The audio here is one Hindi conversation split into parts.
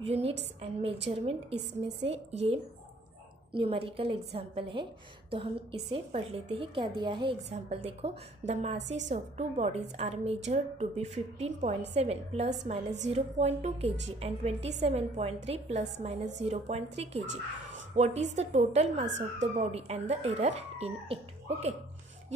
यूनिट्स एंड मेजरमेंट, इसमें से ये न्यूमेरिकल एग्जाम्पल है, तो हम इसे पढ़ लेते हैं। क्या दिया है एग्जाम्पल देखो, the masses of two bodies are measured to be 15.7 plus minus 0.2 kg and 27.3 plus minus 0.3 kg. What is the total mass of the body and the error in it. Okay,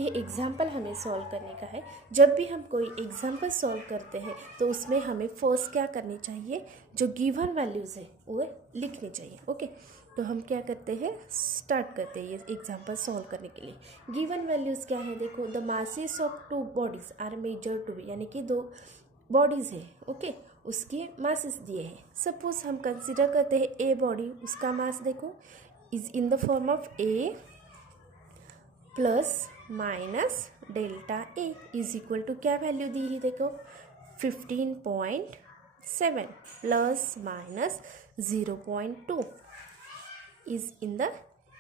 ये एग्जाम्पल हमें सॉल्व करने का है। जब भी हम कोई एग्जाम्पल सॉल्व करते हैं तो उसमें हमें फर्स्ट क्या करनी चाहिए, जो गिवन वैल्यूज़ है वो लिखनी चाहिए। ओके, तो हम क्या करते हैं, स्टार्ट करते हैं ये एग्जाम्पल सॉल्व करने के लिए। गिवन वैल्यूज़ क्या है देखो, the masses of two bodies are measured to be, यानी कि दो बॉडीज़ है, ओके, उसके मासेस दिए हैं। सपोज हम कंसिडर करते हैं ए बॉडी, उसका मास देखो is in the form of A plus minus delta A is equal to क्या वैल्यू दी है देखो 15.7 plus minus 0.2 is in the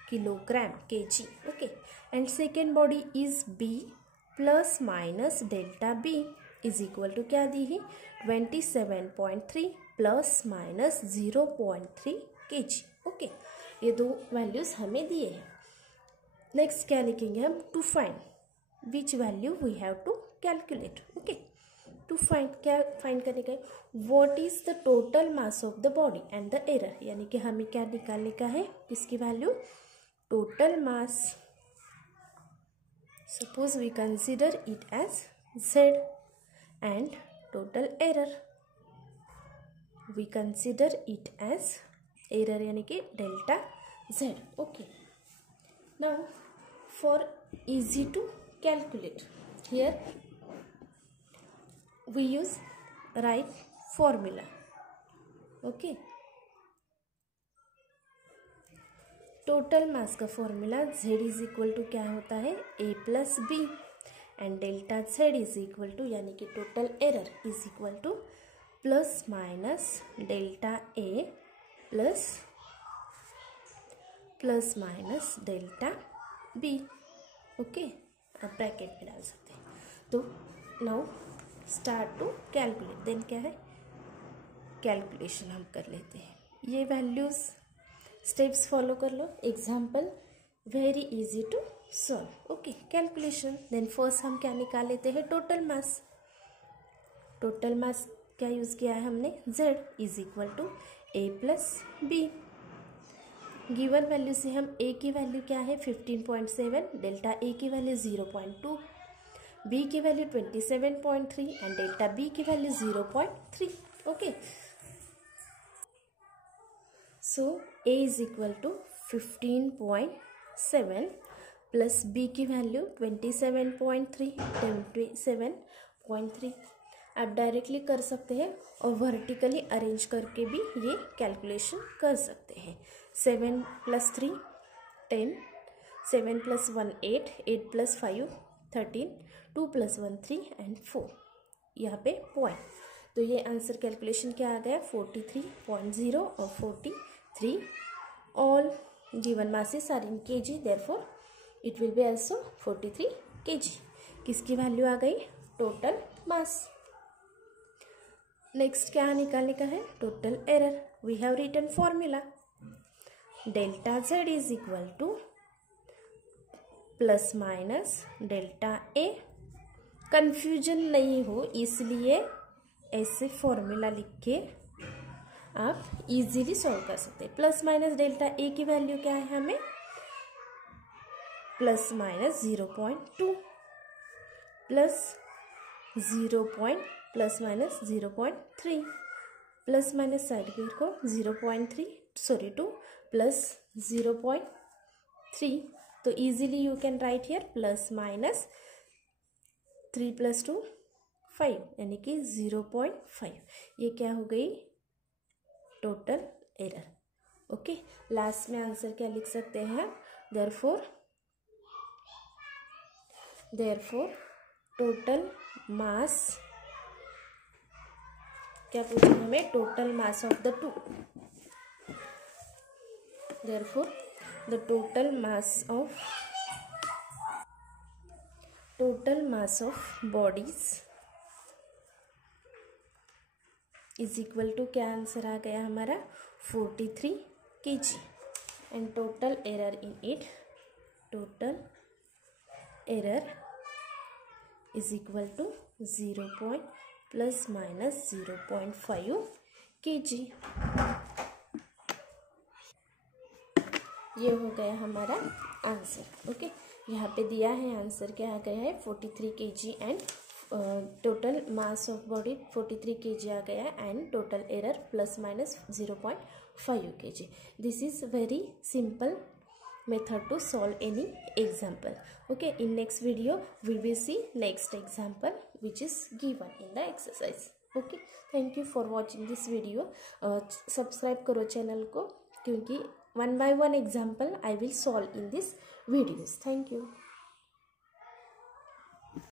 kilogram kg. Okay, and second body is B plus minus delta B is equal to क्या दी है 27.3 plus minus 0.3 kg. ओके, ये दो वैल्यूज हमें दिए हैं। नेक्स्ट क्या लिखेंगे हम, to find which value we have to calculate. Okay, to find, क्या फाइंड करने का है, what is the total mass of the body and the error, यानी कि हमें क्या निकालने का है, इसकी value total mass. Suppose we consider it as z and total error we consider it as error यानी कि delta z. Okay, now for easy to calculate here we use right formula. Okay, total mass का formula z is equal to क्या होता है a plus B and delta z is equal to यानी कि total error is equal to plus minus delta a plus minus delta b. Okay, अब ब्रैकेट में डाल सकते हैं. तो now start to calculate, then क्या है कैलकुलेशन हम कर लेते हैं. ये वैल्यूज स्टेप्स फॉलो कर लो. Example very easy to solve. Okay, calculation, then first हम क्या निकाल लेते हैं, टोटल मास. टोटल मास क्या यूज़ किया है हमने, z is equal to a plus B. Given value से हम a की वैल्यू क्या है 15.7, डेल्टा a की वैल्यू 0.2, b की वैल्यू 27.3 एंड डेल्टा b की value 0.3. Okay, so a is equal to 15.7 plus b की वैल्यू 27.3. आप डायरेक्टली कर सकते हैं और वर्टिकली अरेंज करके भी ये कैलकुलेशन कर सकते हैं. 7 plus 3 10, 7 plus 1 8, 8 plus 5 13, 2 plus 1 3 and 4, यहाँ पे पॉइंट. तो ये आंसर कैलकुलेशन क्या आ गया 43.0 और 43. All given masses are in kg, therefore it will be also 43 kg. किसकी वैल्यू आ गई, टोटल मास. नेक्स्ट क्या निकालने का है, total error. We have written formula delta z is equal to plus minus delta A. Confusion नहीं हो इसलिए ऐसे फॉर्मूला लिख के आप इजीली सॉल्व कर सकते हैं. प्लस माइनस डेल्टा ए की वैल्यू क्या है हमें plus minus 0.2 plus plus minus 0.3 plus minus side पे को 2 प्लस 0.3. तो easily you can write here plus minus 3 plus 2 5 यानी कि 0.5. ये क्या हो गई टोटल एरर. ओके, लास्ट में आंसर क्या लिख सकते हैं, देयरफॉर टोटल मास, क्या पूछा हमें, total mass of the two. Therefore the total mass of bodies is equal to क्या आंसर आ गया हमारा 43 kg and total error in it, total error is equal to 0 plus minus 0.5 kg। ये हो गया हमारा आंसर। ओके, यहाँ पे दिया है आंसर क्या आ गया है 43 kg and total mass of body 43 kg आ गया and total error plus minus 0.5 kg। This is very simple method to solve any example. Okay, in next video we will see next example which is given in the exercise. Okay, thank you for watching this video. Subscribe करो चैनल को, क्योंकि one by one example I will solve in this videos. Thank you.